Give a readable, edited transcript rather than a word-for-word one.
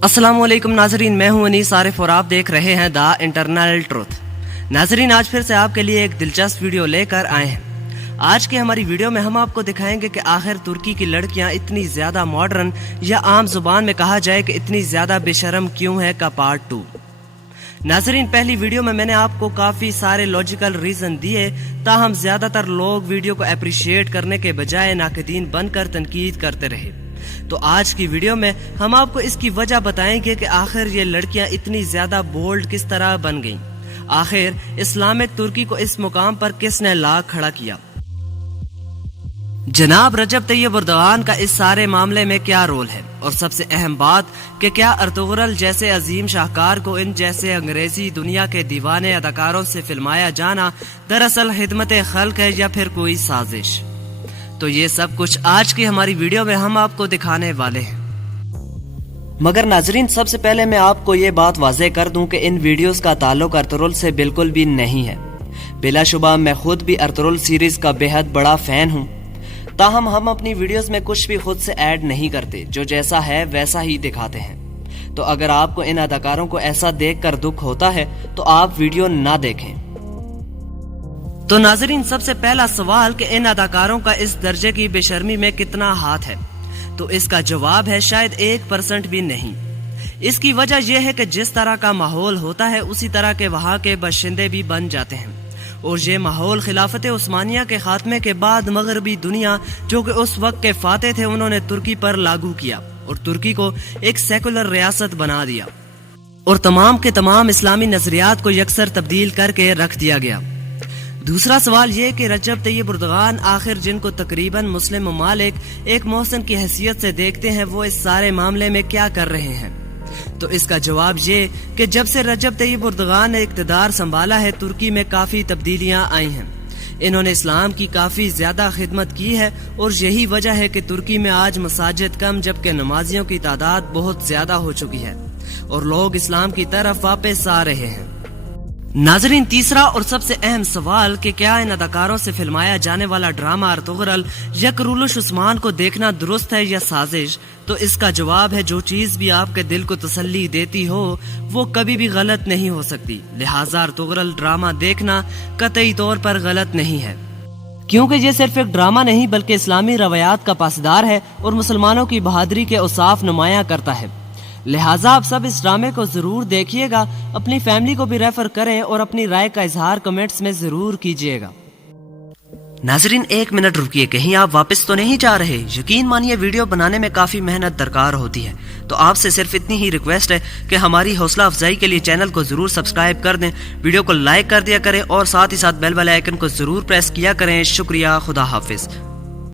अस्सलाम वालेकुम नाजरीन, मैं हूं अनीस आरिफ और आप देख रहे हैं द इंटरनल ट्रुथ। नाजरीन, आज फिर से आपके लिए एक दिलचस्प वीडियो लेकर आए हैं। आज की हमारी वीडियो में हम आपको दिखाएंगे कि आखिर तुर्की की लड़कियां इतनी ज्यादा मॉडर्न या आम जुबान में कहा जाए कि इतनी ज्यादा बेशरम क्यों है का पार्ट 2। नाजरीन, पहली वीडियो में मैंने आपको काफी सारे लॉजिकल रीजन दिए, ताहम ज्यादातर लोग वीडियो को अप्रिशिएट करने के बजाय नाक़दीन बनकर तनकीद करते रहे। तो आज की वीडियो में हम आपको इसकी वजह बताएंगे कि आखिर ये लड़कियां इतनी ज्यादा बोल्ड किस तरह बन गईं। आखिर इस्लामिक तुर्की को इस मुकाम पर किसने ला खड़ा किया। जनाब रजब तैयब एर्दोगान का इस सारे मामले में क्या रोल है, और सबसे अहम बात कि क्या अर्तुगरुल जैसे अजीम शाहकार को इन जैसे अंग्रेजी दुनिया के दीवाने अदाकारों से फिल्माया जाना दरअसल खिदमत खल्क है या फिर कोई साजिश। तो ये सब कुछ आज की हमारी वीडियो में हम आपको दिखाने वाले हैं। मगर नाजरीन, सबसे पहले मैं आपको ये बात वाज़ेह कर दूं कि इन वीडियोस का ताल्लुक अर्तुगरुल से बिल्कुल भी नहीं है। बिलाशुबा मैं खुद भी अर्तुगरुल सीरीज का बेहद बड़ा फैन हूँ, ताहम हम अपनी वीडियोस में कुछ भी खुद से ऐड नहीं करते, जो जैसा है वैसा ही दिखाते हैं। तो अगर आपको इन अदाकारों को ऐसा देखकर दुख होता है तो आप वीडियो ना देखें। तो नाजरीन, सबसे पहला सवाल कि इन अदाकारों का इस दर्जे की बेशर्मी में कितना हाथ है, तो इसका जवाब है शायद 1% भी नहीं। इसकी वजह यह है कि जिस तरह का माहौल होता है उसी तरह के वहाँ के बाशिंदे भी बन जाते हैं, और ये माहौल खिलाफत उस्मानिया के खात्मे के बाद मगरबी दुनिया जो कि उस वक्त के फाते थे उन्होंने तुर्की पर लागू किया और तुर्की को एक सेकुलर रियासत बना दिया और तमाम के तमाम इस्लामी नजरियात को यकसर तब्दील करके रख दिया गया। दूसरा सवाल ये कि रजब तैयब एर्दोगान आखिर जिनको तकरीबन मुस्लिम ममालिक एक मोहसिन की हैसियत से देखते हैं वो इस सारे मामले में क्या कर रहे हैं। तो इसका जवाब ये कि जब से रजब तैयब एर्दोगान ने इक़्तिदार संभाला है तुर्की में काफी तब्दीलियां आई हैं। इन्होंने इस्लाम की काफी ज्यादा खिदमत की है और यही वजह है कि तुर्की में आज मसाजिद कम जबकि नमाजियों की तादाद बहुत ज्यादा हो चुकी है और लोग इस्लाम की तरफ वापस आ रहे हैं। नाजरीन, तीसरा और सबसे अहम सवाल कि क्या इन अदाकारों से फिल्माया जाने वाला ड्रामा अर्तुगरुल या कुरुलुश उस्मान को देखना दुरुस्त है या साजिश, तो इसका जवाब है जो चीज भी आपके दिल को तसल्ली देती हो वो कभी भी गलत नहीं हो सकती। लिहाजा अर्तुगरुल ड्रामा देखना कतई तौर पर गलत नहीं है, क्योंकि ये सिर्फ एक ड्रामा नहीं बल्कि इस्लामी रवायात का पासदार है और मुसलमानों की बहादुरी के औसाफ नुमाया करता है। लिहाजा आप सब इस ड्रामे को जरूर देखिएगा, अपनी फैमिली को भी रेफर करें और अपनी राय का इजहार कमेंट्स में जरूर कीजिएगा। नाजरीन, 1 मिनट रुकिए, कहीं आप वापस तो नहीं जा रहे। यकीन मानिए वीडियो बनाने में काफी मेहनत दरकार होती है, तो आपसे सिर्फ इतनी ही रिक्वेस्ट है कि हमारी हौसला अफजाई के लिए चैनल को जरूर सब्सक्राइब कर दें, वीडियो को लाइक कर दिया करें और साथ ही साथ बेल वाले आइकन को जरूर प्रेस किया करें। शुक्रिया, खुदा हाफिज।